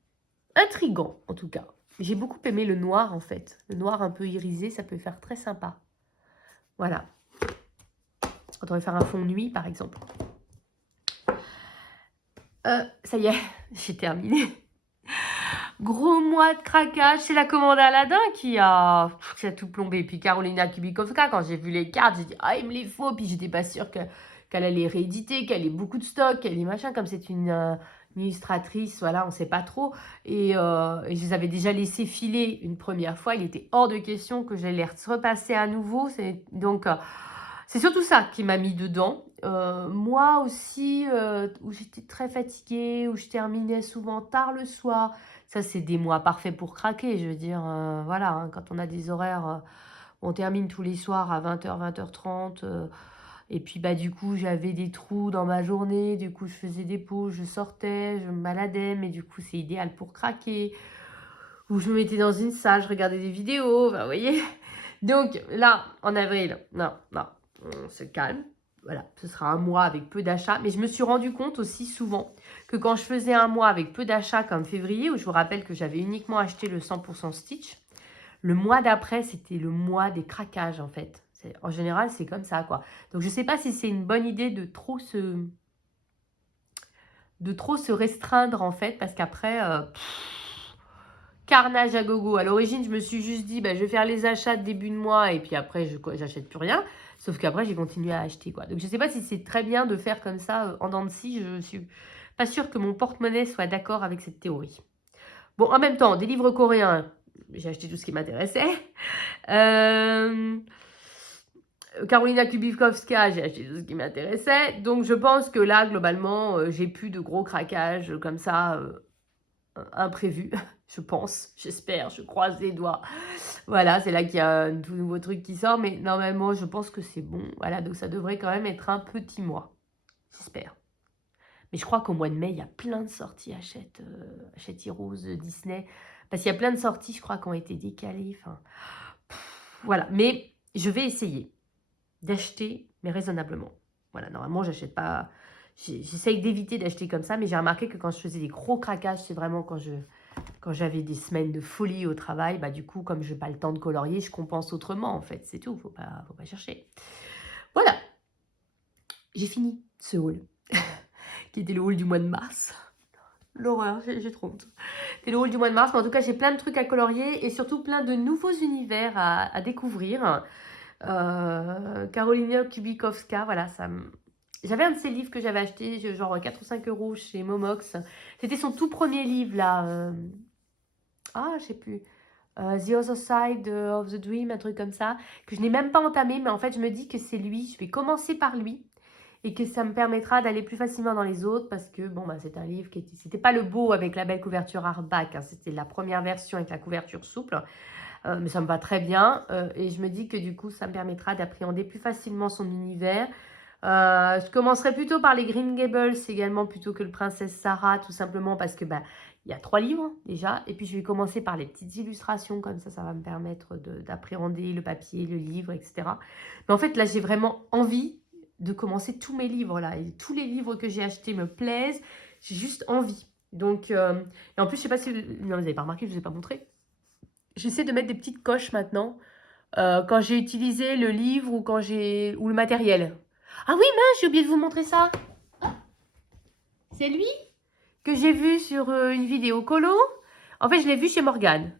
Intriguant, en tout cas. J'ai beaucoup aimé le noir, en fait. Le noir un peu irisé, ça peut faire très sympa. Voilà. Quand on va faire un fond nuit, par exemple. Ça y est, j'ai terminé. Gros mois de craquage, c'est la commande Aladdin qui a tout plombé. Puis Carolina Kubikowska, quand j'ai vu les cartes, j'ai dit « Ah, il me les faut !» Puis j'étais pas sûre qu'elle allait rééditer, qu'elle ait beaucoup de stock, qu'elle ait machin. Comme c'est une illustratrice, voilà, on sait pas trop. Et je les avais déjà laissés filer une première fois. Il était hors de question que j'allais les repasser à nouveau. Donc, c'est surtout ça qui m'a mis dedans. moi aussi, où j'étais très fatiguée, où je terminais souvent tard le soir. Ça, c'est des mois parfaits pour craquer. Je veux dire, voilà, hein, quand on a des horaires, on termine tous les soirs à 20h, 20h30. Et puis, bah, du coup, j'avais des trous dans ma journée. Du coup, je faisais des pauses, je sortais, je me baladais. Mais du coup, c'est idéal pour craquer. Ou je me mettais dans une salle, je regardais des vidéos. Enfin, vous voyez. Donc, là, en avril, non, non, on se calme. Voilà, ce sera un mois avec peu d'achats. Mais je me suis rendu compte aussi souvent que quand je faisais un mois avec peu d'achats comme février, où je vous rappelle que j'avais uniquement acheté le 100% Stitch, le mois d'après, c'était le mois des craquages en fait. En général, c'est comme ça quoi. Donc je ne sais pas si c'est une bonne idée de trop se restreindre en fait, parce qu'après, carnage à gogo. À l'origine, je me suis juste dit, bah, je vais faire les achats de début de mois et puis après, j'achète plus rien. Sauf qu'après, j'ai continué à acheter, quoi. Donc, je ne sais pas si c'est très bien de faire comme ça en dents de scie. Je suis pas sûre que mon porte-monnaie soit d'accord avec cette théorie. Bon, en même temps, des livres coréens, j'ai acheté tout ce qui m'intéressait. Karolina Kubikowska, j'ai acheté tout ce qui m'intéressait. Donc, je pense que là, globalement, j'ai plus de gros craquages comme ça imprévus. Je pense, j'espère, je croise les doigts. Voilà, c'est là qu'il y a un tout nouveau truc qui sort, mais normalement, je pense que c'est bon. Voilà, donc ça devrait quand même être un petit mois. J'espère. Mais je crois qu'au mois de mai, il y a plein de sorties Hachette Heroes, Disney. Parce qu'il y a plein de sorties, je crois, qui ont été décalées. Enfin, voilà, mais je vais essayer d'acheter, mais raisonnablement. Voilà, normalement, j'achète pas... J'essaye d'éviter d'acheter comme ça, mais j'ai remarqué que quand je faisais des gros craquages, c'est vraiment quand j'avais des semaines de folie au travail, bah du coup, comme je n'ai pas le temps de colorier, je compense autrement, en fait. C'est tout, faut pas chercher. Voilà. J'ai fini ce haul, qui était le haul du mois de mars. L'horreur, j'ai trop honte. C'était le haul du mois de mars, mais en tout cas, j'ai plein de trucs à colorier et surtout plein de nouveaux univers à découvrir. Karolina Kubikowska, voilà, ça me... J'avais un de ses livres que j'avais acheté, genre 4 ou 5 euros chez Momox. C'était son tout premier livre, là. Je sais plus. The Other Side of the Dream, un truc comme ça, que je n'ai même pas entamé, mais en fait, je me dis que c'est lui. Je vais commencer par lui et que ça me permettra d'aller plus facilement dans les autres parce que, bon, bah, c'est un livre qui était... C'était pas le beau avec la belle couverture hardback, hein, c'était la première version avec la couverture souple. Mais ça me va très bien. Et je me dis que du coup, ça me permettra d'appréhender plus facilement son univers. Je commencerai plutôt par les Green Gables également, plutôt que le Princesse Sarah, tout simplement parce que il y a 3 livres déjà. Et puis, je vais commencer par les petites illustrations, comme ça va me permettre d'appréhender le papier, le livre, etc. Mais en fait, là, j'ai vraiment envie de commencer tous mes livres, là. Et tous les livres que j'ai achetés me plaisent. J'ai juste envie. Donc, et en plus, je sais pas si... Non, vous n'avez pas remarqué, je ne vous ai pas montré. J'essaie de mettre des petites coches maintenant quand j'ai utilisé le livre ou ou le matériel. Ah oui, mince, j'ai oublié de vous montrer ça. C'est lui que j'ai vu sur une vidéo colo. En fait, je l'ai vu chez Morgane.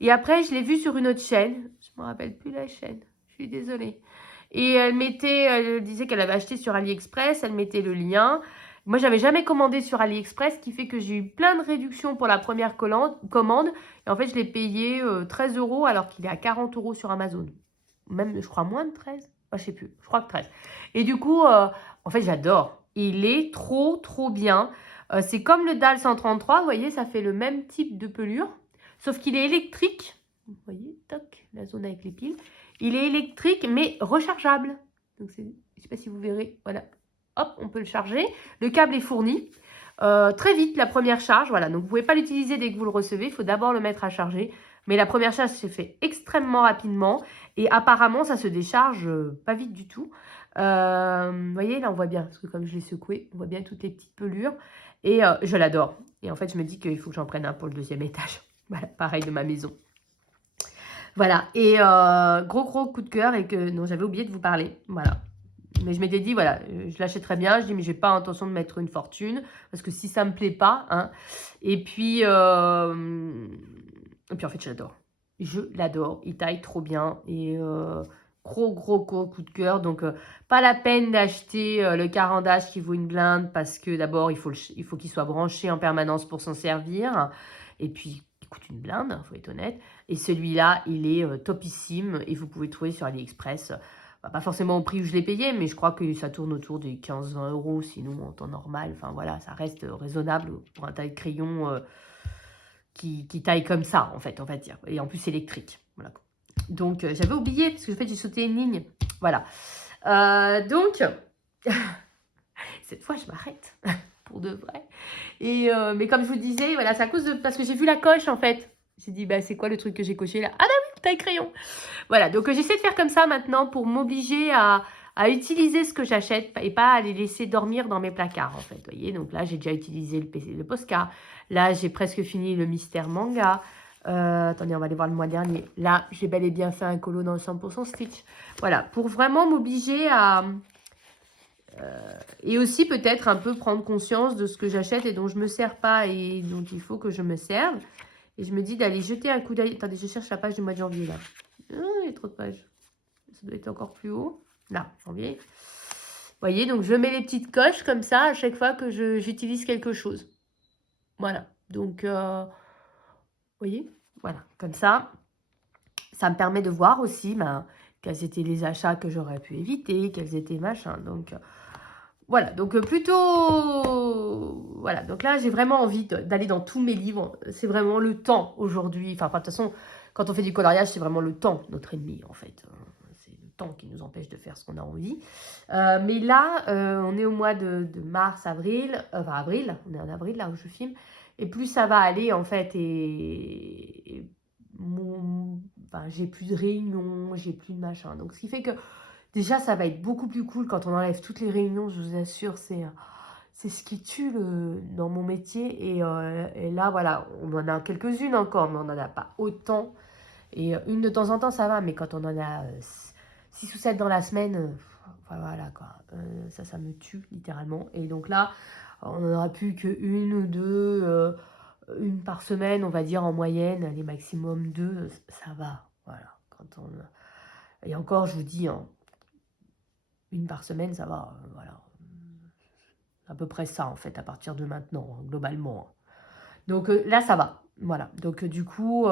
Et après, je l'ai vu sur une autre chaîne. Je ne me rappelle plus la chaîne. Je suis désolée. Et elle disait qu'elle avait acheté sur AliExpress. Elle mettait le lien. Moi, j'avais jamais commandé sur AliExpress, ce qui fait que j'ai eu plein de réductions pour la première commande. Et en fait, je l'ai payé 13 euros alors qu'il est à 40 euros sur Amazon. Même, je crois, moins de 13. Je sais plus. Je crois que 13. Et du coup, en fait, j'adore. Il est trop, trop bien. C'est comme le DAL 133. Vous voyez, ça fait le même type de pelure. Sauf qu'il est électrique. Vous voyez, toc, la zone avec les piles. Il est électrique, mais rechargeable. Donc, je ne sais pas si vous verrez. Voilà. Hop, on peut le charger. Le câble est fourni. Très vite, la première charge. Voilà. Donc, vous ne pouvez pas l'utiliser dès que vous le recevez. Il faut d'abord le mettre à charger. Mais la première charge s'est fait extrêmement rapidement. Et apparemment, ça se décharge pas vite du tout. Vous voyez, là, on voit bien. Parce que comme je l'ai secoué, on voit bien toutes les petites pelures. Et je l'adore. Et en fait, je me dis qu'il faut que j'en prenne un pour le 2e étage. Voilà, pareil de ma maison. Voilà. Et gros coup de cœur. Et que, non, j'avais oublié de vous parler. Voilà. Mais je m'étais dit, voilà, je l'achèterais bien. Je dis, mais j'ai pas intention de mettre une fortune. Parce que si ça me plaît pas, hein. Et puis, en fait, j'adore. Je l'adore. Il taille trop bien. Et gros coup de cœur. Donc, pas la peine d'acheter le carandage qui vaut une blinde. Parce que d'abord, il faut qu'il soit branché en permanence pour s'en servir. Et puis, il coûte une blinde, il faut être honnête. Et celui-là, il est topissime. Et vous pouvez le trouver sur AliExpress. Bah, pas forcément au prix où je l'ai payé, mais je crois que ça tourne autour des 15-20 euros, sinon en temps normal. Enfin voilà, ça reste raisonnable pour un taille crayon qui taille comme ça, en fait, on va dire. Et en plus électrique. Voilà. Donc j'avais oublié, parce que en fait j'ai sauté une ligne. Voilà. Donc, cette fois je m'arrête, pour de vrai. Et, mais comme je vous disais, voilà, c'est à cause de... Parce que j'ai vu la coche, en fait. J'ai dit, bah c'est quoi le truc que j'ai coché là? Ah bah oui, taille crayon. Voilà, donc j'essaie de faire comme ça maintenant pour m'obliger à utiliser ce que j'achète et pas à les laisser dormir dans mes placards, en fait. Vous voyez, donc là, j'ai déjà utilisé le Posca. Là, j'ai presque fini le Mystère Manga. Attendez, on va aller voir le mois dernier. Là, j'ai bel et bien fait un colo dans le 100% Stitch. Voilà, pour vraiment m'obliger à... et aussi peut-être un peu prendre conscience de ce que j'achète et dont je ne me sers pas et dont il faut que je me serve. Et je me dis d'aller jeter un coup d'œil. Attendez, je cherche la page du mois de janvier là. Il y a trop de pages. Ça doit être encore plus haut. Là, janvier. Vous voyez, donc je mets les petites coches comme ça à chaque fois que j'utilise quelque chose. Voilà. Donc, vous voyez, voilà, comme ça. Ça me permet de voir aussi quels étaient les achats que j'aurais pu éviter, quels étaient machin. Donc, voilà. Donc, plutôt... Voilà. Donc là, j'ai vraiment envie d'aller dans tous mes livres. C'est vraiment le temps aujourd'hui. Enfin, de toute façon, quand on fait du coloriage, c'est vraiment le temps, notre ennemi, en fait. C'est le temps qui nous empêche de faire ce qu'on a envie. Mais là, on est au mois de mars, avril. Enfin, avril. On est en avril, là où je filme. Et plus ça va aller, en fait, enfin, j'ai plus de réunions, j'ai plus de machin. Donc, ce qui fait que, déjà, ça va être beaucoup plus cool quand on enlève toutes les réunions, je vous assure, c'est ce qui tue dans mon métier. Et là, voilà, on en a quelques-unes encore, mais on n'en a pas autant. Et une de temps en temps, ça va, mais quand on en a 6 ou 7 dans la semaine, enfin, voilà, quoi. Ça me tue, littéralement. Et donc là, on n'en aura plus qu'une ou deux, une par semaine, on va dire, en moyenne, les maximum 2, ça va, voilà. Et encore, je vous dis, hein, une par semaine, ça va, voilà. À peu près ça, en fait, à partir de maintenant, hein, globalement. Donc là, ça va. Voilà. Donc du coup,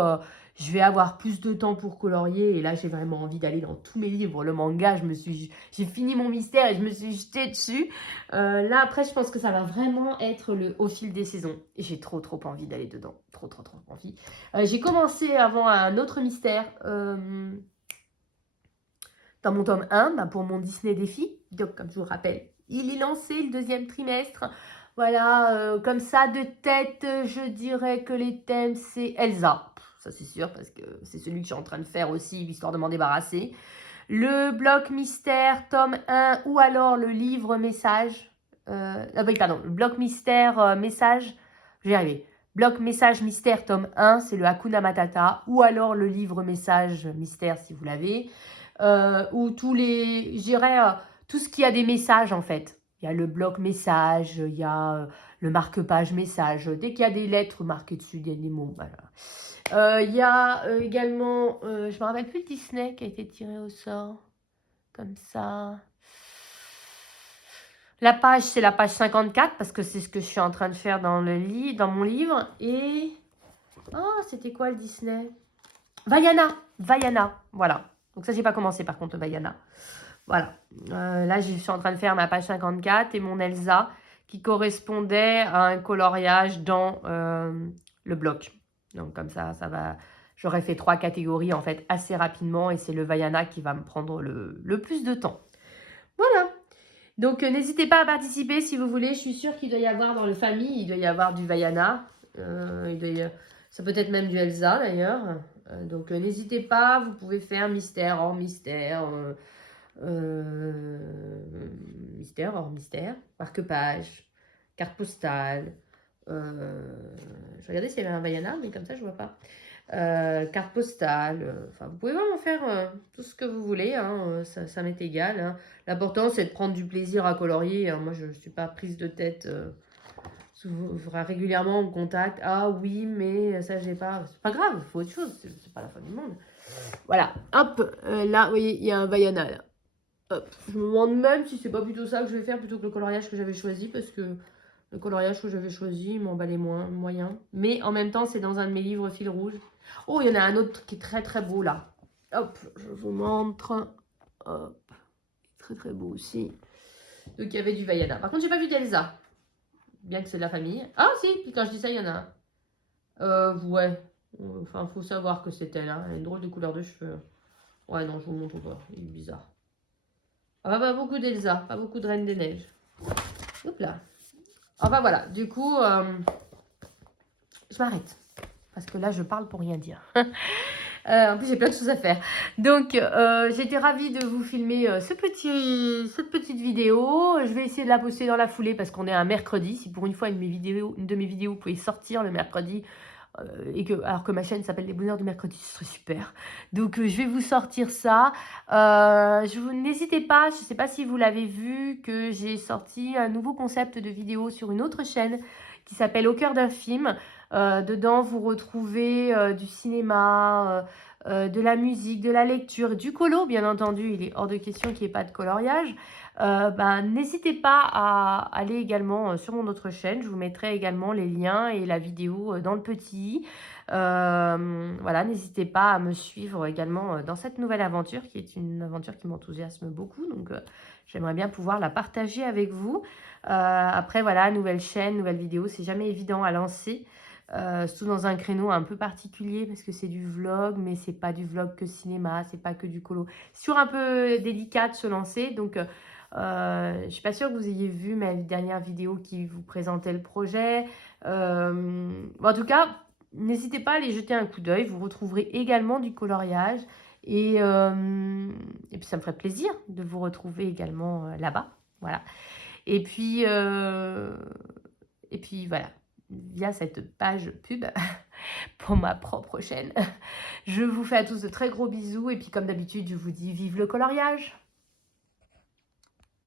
je vais avoir plus de temps pour colorier. Et là, j'ai vraiment envie d'aller dans tous mes livres. Le manga, j'ai fini mon mystère et je me suis jetée dessus. Là, après, je pense que ça va vraiment être au fil des saisons. Et j'ai trop envie d'aller dedans. Trop envie. J'ai commencé avant un autre mystère dans mon tome 1 pour mon Disney Défi. Donc, comme je vous rappelle, il est lancé le 2e trimestre. Voilà, comme ça, de tête, je dirais que les thèmes, c'est Elsa. Ça, c'est sûr, parce que c'est celui que je suis en train de faire aussi, histoire de m'en débarrasser. Le bloc mystère, tome 1, ou alors le livre message. Oui, pardon, le bloc mystère, message. Je vais y arriver. Bloc message mystère, tome 1, c'est le Hakuna Matata. Ou alors le livre message mystère, si vous l'avez. Ou je dirais, tout ce qui a des messages, en fait. Il y a le bloc message, il y a le marque-page message. Dès qu'il y a des lettres marquées dessus, il y a des mots. Voilà. Il y a également, je ne me rappelle plus le Disney qui a été tiré au sort. Comme ça. La page, c'est la page 54, parce que c'est ce que je suis en train de faire dans mon livre. Et... Oh, c'était quoi le Disney? Vaiana, voilà. Donc ça, j'ai pas commencé par contre, Vaiana. Voilà. Là, je suis en train de faire ma page 54 et mon Elsa qui correspondait à un coloriage dans le bloc. Donc comme ça va... J'aurais fait 3 catégories en fait assez rapidement et c'est le Vaiana qui va me prendre le plus de temps. Voilà. Donc n'hésitez pas à participer si vous voulez. Je suis sûre qu'il doit y avoir dans le famille, il doit y avoir du Vaiana. Ça peut être même du Elsa d'ailleurs. Donc n'hésitez pas, vous pouvez faire mystère hors mystère. Mystère hors mystère, marque-page, carte postale. Je regardais s'il y avait un Vaiana, mais comme ça je vois pas. Carte postale. Enfin, vous pouvez vraiment faire tout ce que vous voulez. Hein, ça m'est égal. Hein. L'important c'est de prendre du plaisir à colorier. Hein. Moi je ne suis pas prise de tête. Régulièrement on me contacte. Ah oui, mais ça j'ai pas. C'est pas grave, il faut autre chose. C'est pas la fin du monde. Voilà. Hop, là, vous voyez, il y a un Vaiana là. Hop. Je me demande même si c'est pas plutôt ça que je vais faire plutôt que le coloriage que j'avais choisi, parce que le coloriage que j'avais choisi, il m'emballait moyen. Mais en même temps, c'est dans un de mes livres fil rouge. Oh, il y en a un autre qui est très beau là. Hop, je vous montre. Hop. très très beau aussi. Donc il y avait du Vaiana. Par contre, j'ai pas vu d'Elsa. Bien que c'est de la famille. Ah si, puis quand je dis ça, il y en a un. Ouais. Enfin, faut savoir que c'est elle. Hein. Elle a une drôle de couleur de cheveux. Ouais, non, je vous montre pas. Il est bizarre. Ah, pas beaucoup d'Elsa. Pas beaucoup de Reine des Neiges. Hop là. Enfin voilà. Du coup, je m'arrête. Parce que là, je parle pour rien dire. En plus, j'ai plein de choses à faire. Donc, j'étais ravie de vous filmer cette petite vidéo. Je vais essayer de la poster dans la foulée parce qu'on est un mercredi. Si pour une fois, une de mes vidéos pouvait sortir le mercredi, alors que ma chaîne s'appelle Les Bonheurs du Mercredi, ce serait super. Donc, je vais vous sortir ça. N'hésitez pas, je ne sais pas si vous l'avez vu, que j'ai sorti un nouveau concept de vidéo sur une autre chaîne qui s'appelle Au cœur d'un film. Dedans, vous retrouvez du cinéma, de la musique, de la lecture, du colo, bien entendu. Il est hors de question qu'il n'y ait pas de coloriage. N'hésitez pas à aller également sur mon autre chaîne. Je vous mettrai également les liens et la vidéo dans le petit. Voilà, n'hésitez pas à me suivre également dans cette nouvelle aventure, qui est une aventure qui m'enthousiasme beaucoup. Donc, j'aimerais bien pouvoir la partager avec vous. Après, voilà, nouvelle chaîne, nouvelle vidéo, c'est jamais évident à lancer. Surtout dans un créneau un peu particulier parce que c'est du vlog, mais c'est pas du vlog que cinéma, c'est pas que du colo. C'est toujours un peu délicat de se lancer, donc je suis pas sûre que vous ayez vu ma dernière vidéo qui vous présentait le projet. En tout cas, n'hésitez pas à aller jeter un coup d'œil, vous retrouverez également du coloriage et puis ça me ferait plaisir de vous retrouver également là-bas. Voilà. Et puis voilà, via cette page pub pour ma propre chaîne. Je vous fais à tous de très gros bisous et puis comme d'habitude, je vous dis vive le coloriage!